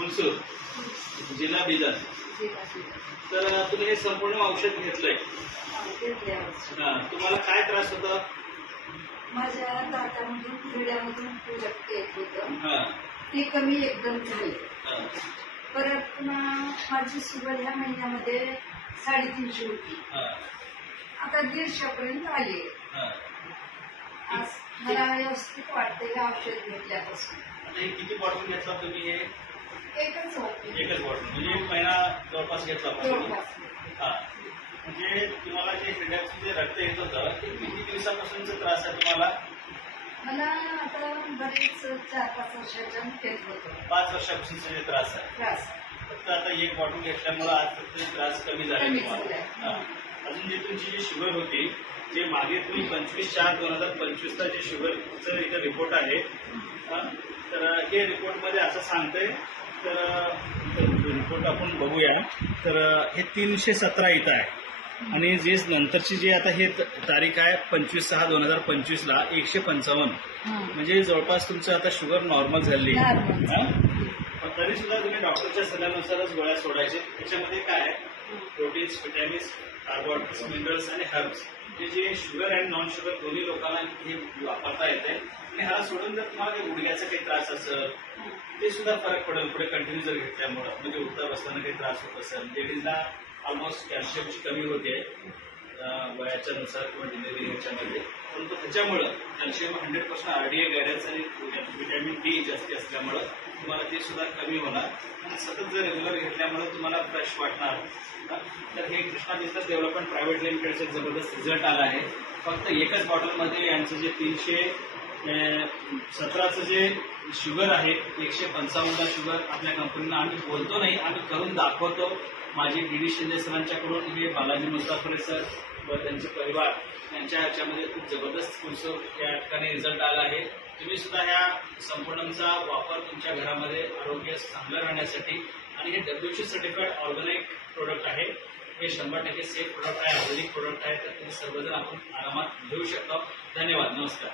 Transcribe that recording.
हुलसूर जिल्हा बिदर. तर तुम्ही हे संपूर्ण औषध घेतलंय. तुम्हाला काय त्रास होता? माझ्या दातामधून हिरड्यामधून रक्त येत होतं, ते कमी एकदम झाले. परत पुन्हा माझी शुगर ह्या महिन्यामध्ये 350 होती, आता 150 पर्यंत आली. आज मला व्यवस्थित वाटते हे औषध घेतल्यापासून. आता हे किती बॉटल घेतला तुम्ही? हे एकच होती. एकच बॉटल म्हणजे 1 महिना जवळपास घेतला. म्हणजे तुम्हाला जे हिरड्याचं जे रक्त येत होतं ते किती दिवसापासूनचा त्रास आहे तुम्हाला? मला आता बरेच 4-5 वर्षाच्या येत होतं. 5 वर्षापासूनचा जे त्रास आहे. फक्त आता एक बॉटल घेतल्यामुळे आज फक्त त्रास कमी झाला तुम्हाला. अजून जी तुमची जी शुगर होती, जे मागे तुम्ही 25/4/2025चा जे शुगरचं इथं रिपोर्ट आहे, तर हे रिपोर्टमध्ये असं सांगतंय. तर रिपोर्ट आपण बघूया. तर हे 317 इथं आहे आणि जे नंतरची जी आता हे तारीख आहे 25/6/2025ला 155. म्हणजे जवळपास तुमचं आता शुगर नॉर्मल झाली. पण तरी सुद्धा तुम्ही डॉक्टरच्या सल्ल्यानुसारच गोळ्या सोडायचे. त्याच्यामध्ये काय आहे, प्रोटीन्स, विटॅमिन्स, कार्बोहायड्रेट्स, मिनरल्स आणि हर्ब्स, जे शुगर आणि नॉन शुगर दोन्ही लोकांना हे वापरता येते. आणि ह्याला सोडून जर तुम्हाला काही गुडघ्याचा काही त्रास असेल ते सुद्धा फरक पडेल पुढे कंटिन्यू जर घेतल्यामुळं. म्हणजे उठता बसताना काही त्रास होत असेल, लेडीजला ऑलमोस्ट कॅल्शियमची कमी होते वयाच्या नुसार किंवा डिलिव्हरी ह्याच्यामध्ये. परंतु ह्याच्यामुळं कॅल्शियम 100% RDA गायडन्स आणि व्हिटॅमिन D जास्ती असल्यामुळं तुम्हाला ते सुद्धा कमी होणार आणि सतत जर रेग्युलर घेतल्यामुळे तुम्हाला फ्रेश वाटणार. तर हे कृष्णा बिझनेस डेव्हलपमेंट प्रायव्हेट लिमिटेडचा जबरदस्त रिझल्ट आला आहे. फक्त एकच बॉटलमध्ये यांचं जे 317चं जे शुगर आहे, 155ला शुगर आपल्या कंपनीला आम्ही बोलतो नाही, आम्ही करून दाखवतो. माझे DD शिंदे सरांच्याकडून हे बालाजी मुस्ताफरे सर व त्यांचे परिवार यांच्या ह्याच्यामध्ये खूप जबरदस्त पुढचं या ठिकाणी रिझल्ट आला आहे. तुम्ही सुद्धा ह्या संपूर्णचा वापर तुमच्या घरामध्ये आरोग्य चांगलं राहण्यासाठी. आणि हे WC सर्टिफाईड ऑर्गॅनिक प्रोडक्ट आहे. हे 100% सेफ प्रोडक्ट आहे, ऑर्गॅनिक प्रोडक्ट आहे. तर तुम्ही सर्वजण आपण आरामात घेऊ शकता. धन्यवाद. नमस्कार.